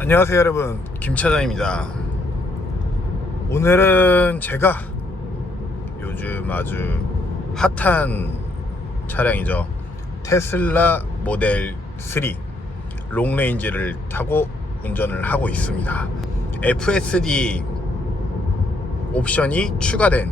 안녕하세요 여러분. 김차장입니다. 오늘은 제가 요즘 아주 핫한 차량이죠. 테슬라 모델 3 롱레인지를 타고 운전을 하고 있습니다. FSD 옵션이 추가된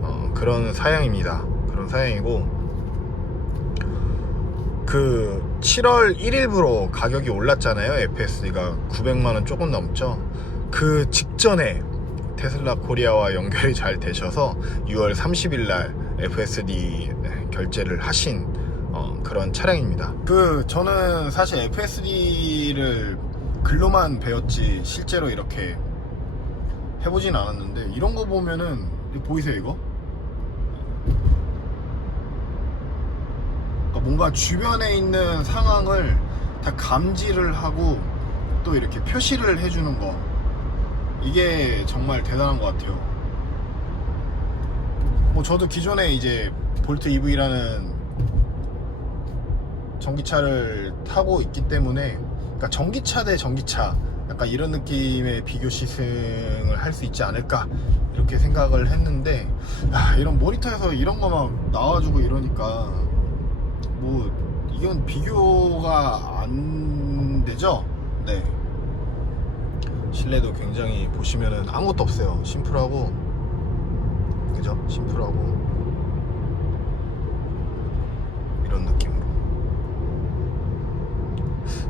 어, 그런 사양입니다. 그런 사양이고 그 7월 1일부로 가격이 올랐잖아요. FSD가 900만원 조금 넘죠. 그 직전에 테슬라 코리아와 연결이 잘 되셔서 6월 30일 날 FSD 결제를 하신 어, 그런 차량입니다. 그 저는 사실 FSD를 글로만 배웠지 실제로 이렇게 해보진 않았는데 이런 거 보면은 보이세요 이거? 그러니까 뭔가 주변에 있는 상황을 다 감지를 하고 또 이렇게 표시를 해주는 거 이게 정말 대단한 것 같아요. 뭐 저도 기존에 이제 볼트 EV라는 전기차를 타고 있기 때문에 그러니까 전기차 대 전기차 약간 이런 느낌의 비교 시승을 할 수 있지 않을까 이렇게 생각을 했는데 아, 이런 모니터에서 이런 거막 나와주고 이러니까 뭐 이건 비교가 안 되죠? 네. 실내도 굉장히 보시면은 아무것도 없어요. 심플하고 그죠? 심플하고 이런 느낌으로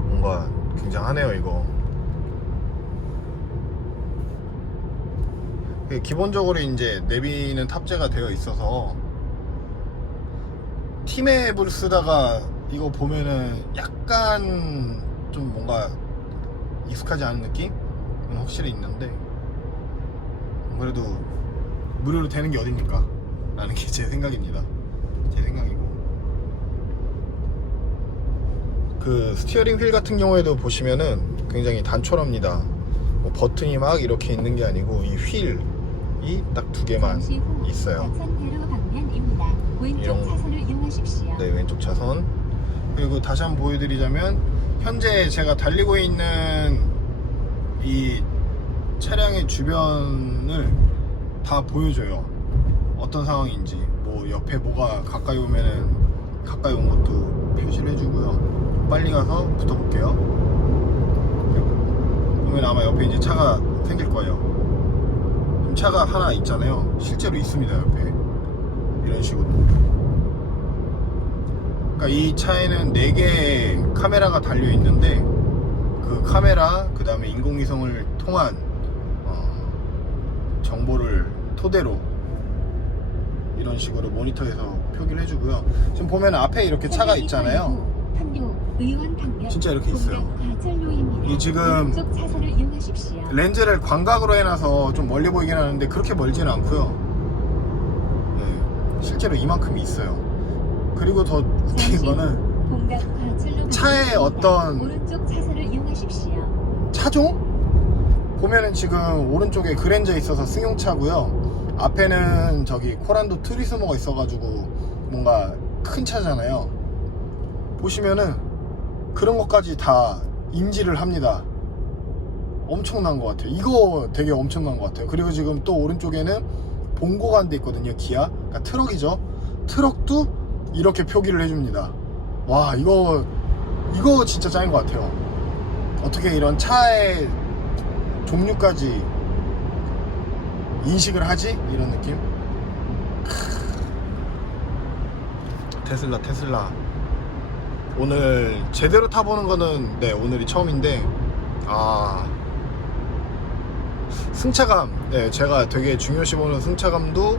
뭔가 굉장하네요 이거. 기본적으로 이제 내비는 탑재가 되어 있어서 팀앱을 쓰다가 이거 보면은 약간 좀 뭔가 익숙하지 않은 느낌은 확실히 있는데 그래도 무료로 되는 게 어딥니까? 라는 게 제 생각입니다. 제 생각이고 그 스티어링 휠 같은 경우에도 보시면은 굉장히 단촐합니다. 뭐 버튼이 막 이렇게 있는 게 아니고 이 휠이 딱 두 개만 있어요. 이런- 네, 왼쪽 차선. 그리고 다시 한번 보여드리자면 현재 제가 달리고 있는 이 차량의 주변을 다 보여줘요. 어떤 상황인지. 뭐 옆에 뭐가 가까이 오면은 가까이 온 것도 표시를 해주고요. 빨리 가서 붙어볼게요. 보면 아마 옆에 이제 차가 생길 거예요. 차가 하나 있잖아요. 실제로 있습니다, 옆에. 이런 식으로. 그러니까 이 차에는 4개의 카메라가 달려 있는데 그 카메라 그 다음에 인공위성을 통한 어, 정보를 토대로 이런 식으로 모니터에서 표기를 해주고요. 지금 보면 앞에 이렇게 차가 있잖아요. 판교 의원 방면 진짜 이렇게 있어요. 이 지금. 렌즈를 광각으로 해놔서 좀 멀리 보이긴 하는데 그렇게 멀지는 않고요. 네, 실제로 이만큼이 있어요. 그리고 더 웃긴 거는 차에 어떤-. 차종 보면은 지금 오른쪽에 그랜저 있어서 승용차고요. 앞에는 저기 코란도 트리스모가 있어가지고 뭔가 큰 차잖아요. 보시면은 그런 것까지 다 인지를 합니다. 엄청난 것 같아요. 이거 되게 엄청난 것 같아요. 그리고 지금 또 오른쪽에는 본고가 한대 있거든요. 기아. 그러니까 트럭이죠. 트럭도 이렇게 표기를 해줍니다. 와, 이거, 이거 진짜 짱인 것 같아요. 어떻게 이런 차의 종류까지 인식을 하지? 이런 느낌? 크. 테슬라, 테슬라. 오늘 제대로 타보는 거는 네, 오늘이 처음인데, 아. 승차감, 네, 제가 되게 중요시 보는 승차감도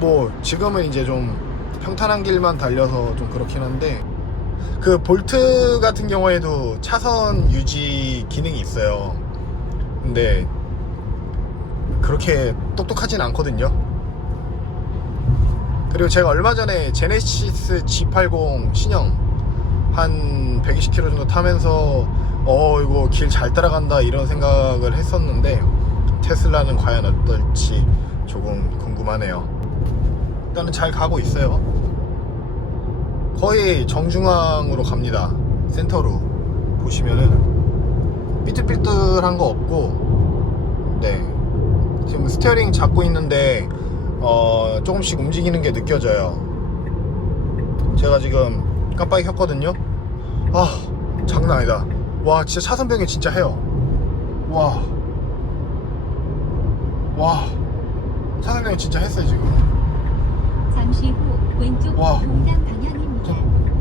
뭐 지금은 이제 좀 평탄한 길만 달려서 좀 그렇긴 한데 그 볼트 같은 경우에도 차선 유지 기능이 있어요. 근데 그렇게 똑똑하진 않거든요. 그리고 제가 얼마 전에 제네시스 G80 신형 한 120km 정도 타면서 어 이거 길 잘 따라간다 이런 생각을 했었는데 테슬라는 과연 어떨지 조금 궁금하네요. 일단은 잘 가고 있어요. 거의 정중앙으로 갑니다. 센터로. 보시면은 삐뚤삐뚤한 거 없고 네. 지금 스티어링 잡고 있는데 어 조금씩 움직이는 게 느껴져요. 제가 지금 깜빡이 켰거든요. 아 장난 아니다. 와 진짜 차선 변경 진짜 해요. 와. 와, 차선 변경 진짜 했어요 지금 잠시 후 왼쪽 와. 동당 방향입니다.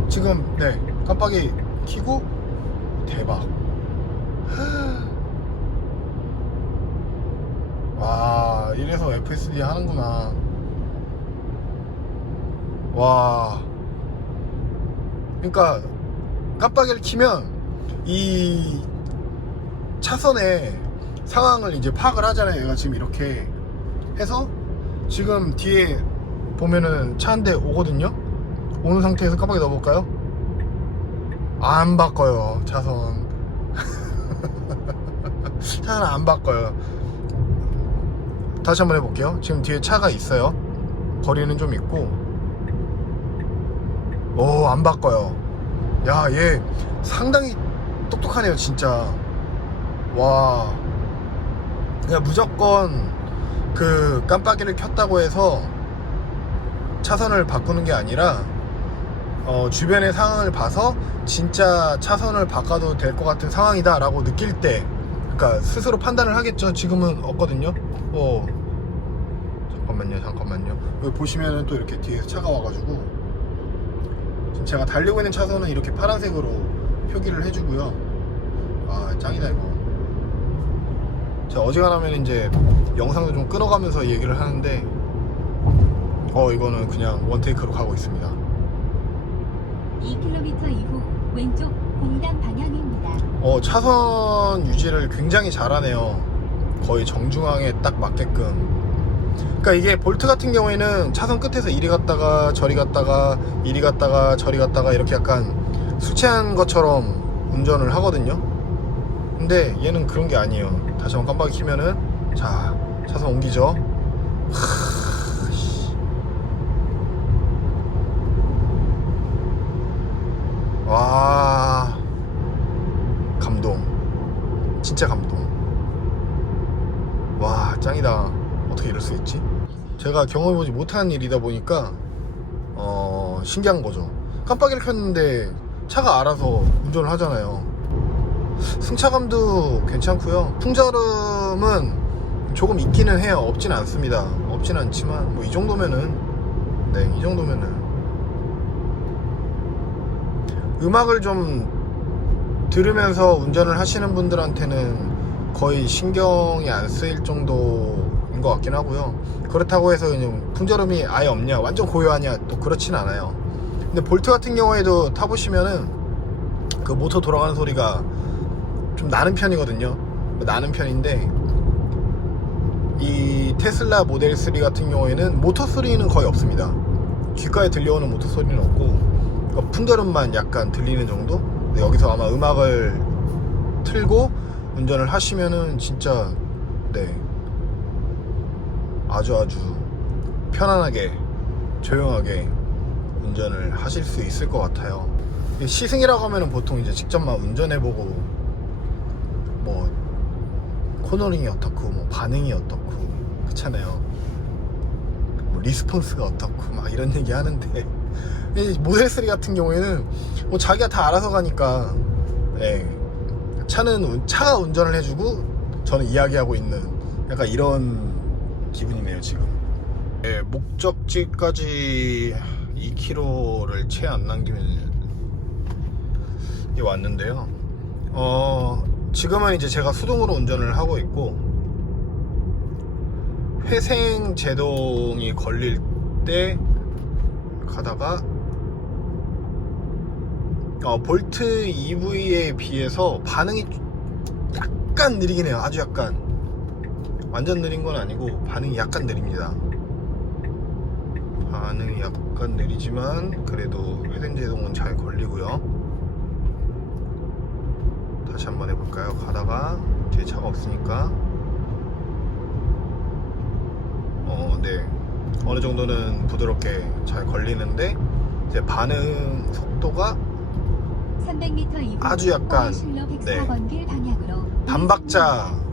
지금 네 깜빡이 켜고 대박 와 이래서 FSD 하는구나 와 그러니까 깜빡이를 키면 이 차선의 상황을 이제 파악을 하잖아요 얘가 지금 이렇게 해서 지금 뒤에 보면은 차 한 대 오거든요? 오는 상태에서 깜빡이 넣어볼까요? 안 바꿔요 차선. 차선 안 바꿔요. 다시 한번 해볼게요. 지금 뒤에 차가 있어요. 거리는 좀 있고. 오 안 바꿔요. 야 얘 상당히 똑똑하네요 진짜. 와. 그냥 무조건 그 깜빡이를 켰다고 해서 차선을 바꾸는 게 아니라 어, 주변의 상황을 봐서 진짜 차선을 바꿔도 될 것 같은 상황이다 라고 느낄 때 그러니까 스스로 판단을 하겠죠. 지금은 없거든요. 어. 잠깐만요 잠깐만요. 여기 보시면은 또 이렇게 뒤에서 차가 와가지고 지금 제가 달리고 있는 차선은 이렇게 파란색으로 표기를 해주고요. 아 짱이다 이거. 제가 어지간하면 이제 영상도 좀 끊어가면서 얘기를 하는데 어 이거는 그냥 원테이크로 가고 있습니다 2km 이후 왼쪽 공단 방향입니다. 어, 차선 유지를 굉장히 잘하네요. 거의 정중앙에 딱 맞게끔. 그러니까 이게 볼트 같은 경우에는 차선 끝에서 이리 갔다가 저리 갔다가 이리 갔다가 저리 갔다가 이렇게 약간 술 취한 것처럼 운전을 하거든요. 근데 얘는 그런 게 아니에요. 다시 한번 깜빡이 키면은 자 차선 옮기죠. 하, 씨. 와 감동 진짜 감동 와 짱이다 어떻게 이럴 수 있지 제가 경험해보지 못한 일이다 보니까 어 신기한 거죠. 깜빡이를 켰는데 차가 알아서 운전을 하잖아요. 승차감도 괜찮고요. 풍자름은 조금 있기는 해요. 없진 않습니다. 없진 않지만 뭐 이 정도면은 네 이 정도면은. 음악을 좀 들으면서 운전을 하시는 분들한테는 거의 신경이 안 쓰일 정도인 것 같긴 하고요. 그렇다고 해서 그냥 풍절음이 아예 없냐, 완전 고요하냐, 또 그렇진 않아요. 근데 볼트 같은 경우에도 타보시면은 그 모터 돌아가는 소리가 좀 나는 편이거든요. 나는 편인데 이 테슬라 모델 3 같은 경우에는 모터 소리는 거의 없습니다. 귓가에 들려오는 모터 소리는 없고 어, 풍절음만 약간 들리는 정도? 여기서 아마 음악을 틀고 운전을 하시면은 진짜 네 아주 아주 편안하게 조용하게 운전을 하실 수 있을 것 같아요. 이 시승이라고 하면은 보통 이제 직접만 운전해보고 뭐 코너링이 어떻고 뭐 반응이 어떻고 그렇잖아요. 뭐 리스폰스가 어떻고 막 이런 얘기 하는데 이 모델 3 같은 경우에는 뭐 자기가 다 알아서 가니까 예. 차는 운- 차가 운전을 해주고 저는 이야기하고 있는 약간 이런 기분이네요 지금 예, 목적지까지 2km를 채 안 남기면 이 왔는데요 어 지금은 이제 제가 수동으로 운전을 하고 있고 회생 제동이 걸릴 때 가다가 어, 볼트 EV에 비해서 반응이 약간 느리긴 해요. 아주 약간. 완전 느린 건 아니고 반응이 약간 느립니다. 반응이 약간 느리지만 그래도 회생 제동은 잘 걸리고요. 다시 한번 해볼까요? 가다가 뒤에 차가 없으니까 어, 네. 어느 정도는 부드럽게 잘 걸리는데 이제 반응 속도가 300m 이후 아주 약간, 네. 104번길 방향으로 반박자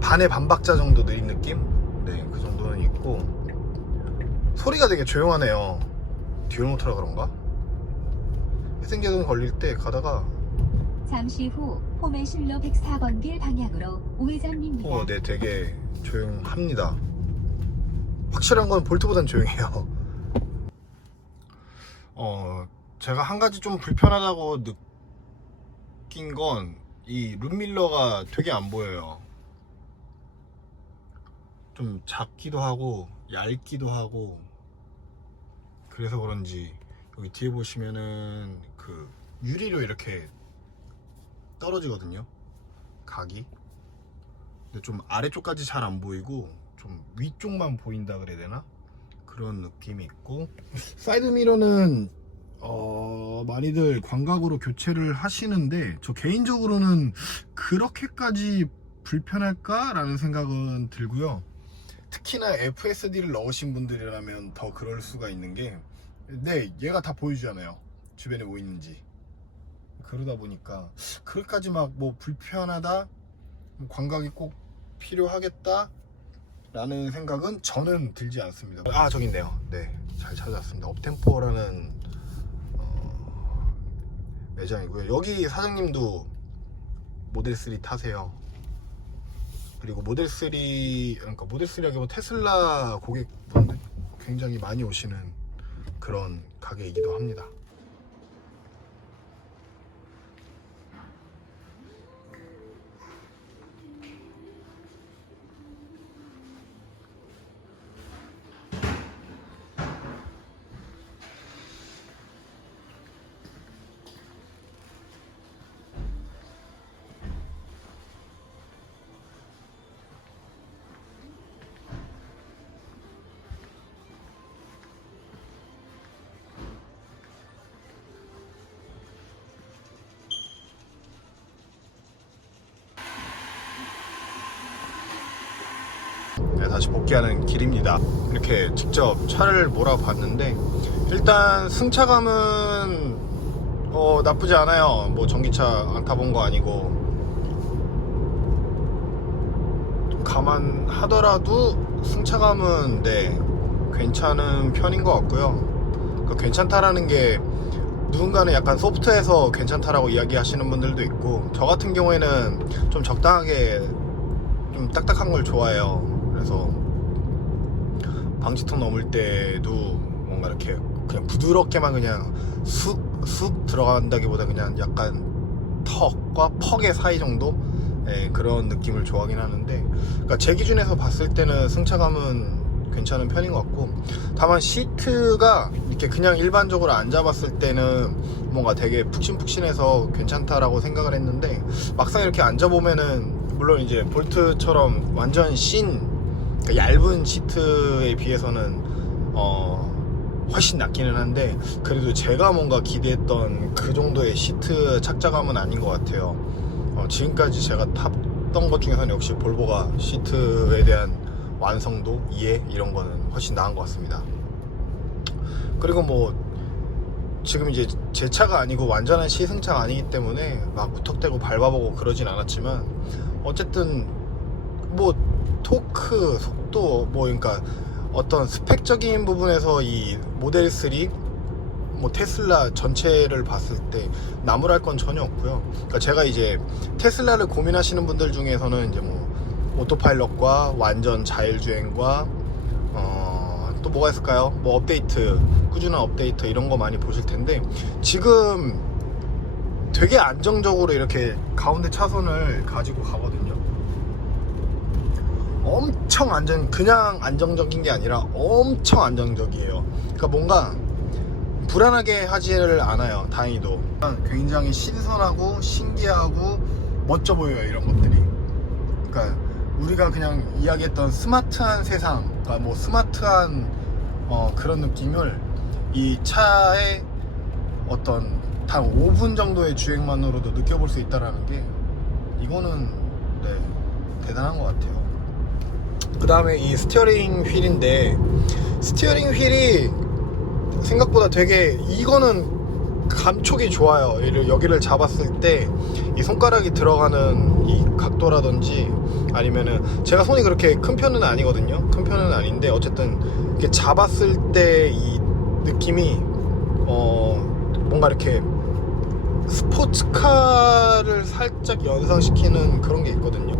반의 반박자 정도 느린 느낌? 네, 그 정도는 있고 소리가 되게 조용하네요. 듀얼 모터라 그런가? 회생제동 걸릴 때 가다가 잠시 후 포메실로 104번 길 방향으로 우회전입니다. 어, 네, 되게 조용합니다. 확실한 건 볼트보단 조용해요. 어, 제가 한 가지 좀 불편하다고 느낀 건 이 룸밀러가 되게 안 보여요. 좀 작기도 하고 얇기도 하고 그래서 그런지 여기 뒤에 보시면은 그 유리로 이렇게 떨어지거든요. 각이. 근데 좀 아래쪽까지 잘 안 보이고 좀 위쪽만 보인다 그래야 되나? 그런 느낌이 있고 사이드 미러는 어, 많이들 광각으로 교체를 하시는데 저 개인적으로는 그렇게까지 불편할까라는 생각은 들고요. 특히나 FSD를 넣으신 분들이라면 더 그럴 수가 있는 게 네, 얘가 다 보여주잖아요. 주변에 뭐 있는지. 그러다 보니까 그것까지 막 뭐 불편하다 뭐 광각이 꼭 필요하겠다 라는 생각은 저는 들지 않습니다. 아 저기 있네요. 네 잘 찾아왔습니다. 업템포라는 어, 매장이고요. 여기 사장님도 모델 3 타세요 그리고 모델 3 그러니까 모델 3라기보다 테슬라 고객분들 굉장히 많이 오시는 그런 가게이기도 합니다 다시 복귀하는 길입니다. 이렇게 직접 차를 몰아봤는데 일단 승차감은 어, 나쁘지 않아요. 뭐 전기차 안 타본 거 아니고 좀 감안하더라도 승차감은 네 괜찮은 편인 것 같고요. 그 괜찮다라는 게 누군가는 약간 소프트해서 괜찮다라고 이야기하시는 분들도 있고 저 같은 경우에는 좀 적당하게 좀 딱딱한 걸 좋아해요. 그래서 방지턱 넘을 때도 뭔가 이렇게 그냥 부드럽게만 그냥 쑥 쑥 들어간다기보다 그냥 약간 턱과 퍽의 사이 정도? 예, 그런 느낌을 좋아하긴 하는데 그러니까 제 기준에서 봤을 때는 승차감은 괜찮은 편인 것 같고 다만 시트가 이렇게 그냥 일반적으로 앉아봤을 때는 뭔가 되게 푹신푹신해서 괜찮다라고 생각을 했는데 막상 이렇게 앉아보면은 물론 이제 볼트처럼 완전 신 그러니까 얇은 시트에 비해서는 어 훨씬 낫기는 한데 그래도 제가 뭔가 기대했던 그 정도의 시트 착자감은 아닌 것 같아요. 어, 지금까지 제가 탔던 것 중에서는 역시 볼보가 시트에 대한 완성도, 이해 이런 거는 훨씬 나은 것 같습니다. 그리고 뭐 지금 이제 제 차가 아니고 완전한 시승차가 아니기 때문에 막 무턱대고 밟아보고 그러진 않았지만 어쨌든 뭐 토크, 속도 뭐 그러니까 어떤 스펙적인 부분에서 이 모델 3 뭐 테슬라 전체를 봤을 때 나무랄 건 전혀 없고요. 그러니까 제가 이제 테슬라를 고민하시는 분들 중에서는 이제 뭐 오토파일럿과 완전 자율주행과 어, 또 뭐가 있을까요? 뭐 업데이트, 꾸준한 업데이트 이런 거 많이 보실 텐데 지금 되게 안정적으로 이렇게 가운데 차선을 가지고 가거든요. 엄청 안정, 그냥 안정적인 게 아니라 엄청 안정적이에요. 그러니까 뭔가 불안하게 하지를 않아요. 다행히도. 굉장히 신선하고 신기하고 멋져 보여요. 이런 것들이. 그러니까 우리가 그냥 이야기했던 스마트한 세상, 그러니까 뭐 스마트한 어, 그런 느낌을 이 차의 어떤 단 5분 정도의 주행만으로도 느껴볼 수 있다라는 게 이거는 네, 대단한 것 같아요. 그 다음에 이 스티어링 휠인데 스티어링 휠이 생각보다 되게 이거는 감촉이 좋아요. 여기를 잡았을 때 이 손가락이 들어가는 이 각도라든지 아니면은 제가 손이 그렇게 큰 편은 아니거든요. 큰 편은 아닌데 어쨌든 이렇게 잡았을 때 이 느낌이 어 뭔가 이렇게 스포츠카를 살짝 연상시키는 그런 게 있거든요.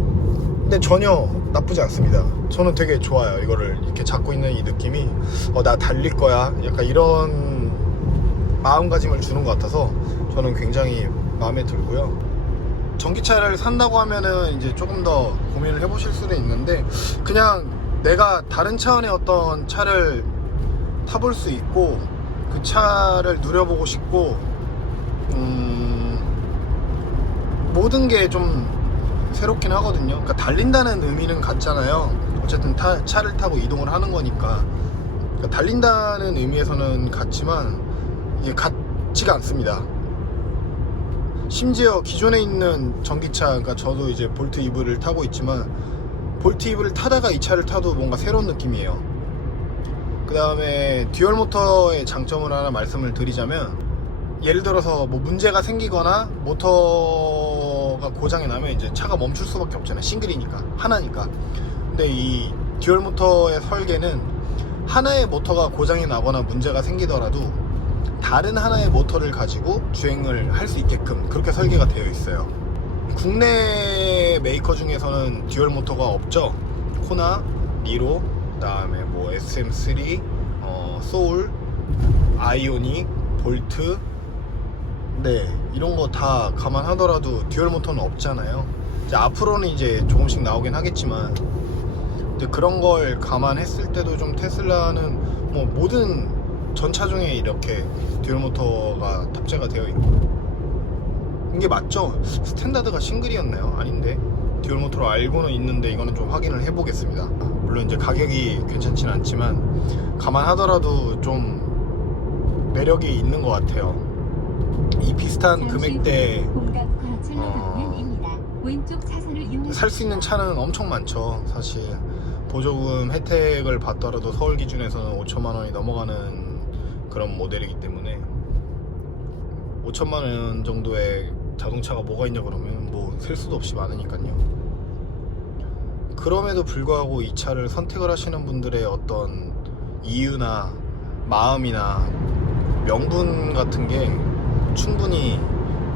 근데 전혀 나쁘지 않습니다. 저는 되게 좋아요. 이거를 이렇게 잡고 있는 이 느낌이 어 나 달릴 거야. 약간 이런 마음가짐을 주는 것 같아서 저는 굉장히 마음에 들고요. 전기차를 산다고 하면은 이제 조금 더 고민을 해보실 수는 있는데 그냥 내가 다른 차원의 어떤 차를 타볼 수 있고 그 차를 누려보고 싶고 음, 모든 게좀 새롭긴 하거든요. 그러니까 달린다는 의미는 같잖아요. 어쨌든 타- 차를 타고 이동을 하는 거니까 그러니까 달린다는 의미에서는 같지만 이게 같지가 않습니다. 심지어 기존에 있는 전기차, 그러니까 저도 이제 볼트 이브를 타고 있지만 볼트 이브를 타다가 이 차를 타도 뭔가 새로운 느낌이에요. 그 다음에 듀얼 모터의 장점을 하나 말씀을 드리자면 예를 들어서 뭐 문제가 생기거나 모터 가 고장이 나면 이제 차가 멈출 수밖에 없잖아요. 싱글이니까 하나니까. 근데 이 듀얼 모터의 설계는 하나의 모터가 고장이 나거나 문제가 생기더라도 다른 하나의 모터를 가지고 주행을 할 수 있게끔 그렇게 설계가 되어 있어요. 국내 메이커 중에서는 듀얼 모터가 없죠. 코나, 니로, 그다음에 뭐 SM3, 어, 소울, 아이오닉, 볼트, 네 이런 거 다 감안하더라도 듀얼 모터는 없잖아요. 이제 앞으로는 이제 조금씩 나오긴 하겠지만, 근데 그런 걸 감안했을 때도 좀 테슬라는 뭐 모든 전 차종에 이렇게 듀얼 모터가 탑재가 되어 있고 이게 맞죠? 스탠다드가 싱글이었나요? 아닌데 듀얼 모터로 알고는 있는데 이거는 좀 확인을 해보겠습니다. 물론 이제 가격이 괜찮진 않지만 감안하더라도 좀 매력이 있는 것 같아요. 이 비슷한 금액대 어, 방면입니다. 왼쪽 차선을 이용해 살수 있는 차는 엄청 많죠. 사실 보조금 혜택을 받더라도 서울 기준에서는 5천만 원이 넘어가는 그런 모델이기 때문에 5천만 원 정도의 자동차가 뭐가 있냐 그러면 뭐 셀 수도 없이 많으니까요. 그럼에도 불구하고 이 차를 선택을 하시는 분들의 어떤 이유나 마음이나 명분 같은 게 충분히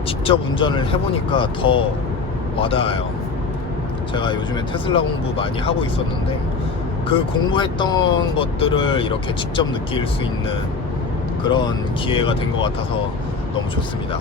직접 운전을 해보니까 더 와닿아요. 제가 요즘에 테슬라 공부 많이 하고 있었는데 그 공부했던 것들을 이렇게 직접 느낄 수 있는 그런 기회가 된 것 같아서 너무 좋습니다.